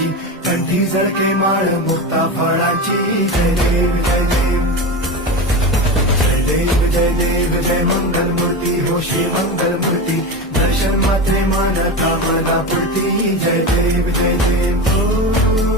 फुलांची, कंठी झळके माळ मुक्ता फळांची. जय देव जय देव जय देव जय देव जय मंगल मूर्ती हो श्री मंगल मूर्ती. दर्शन मात्रे मान कामना पूर्ती. जय देव जय देव.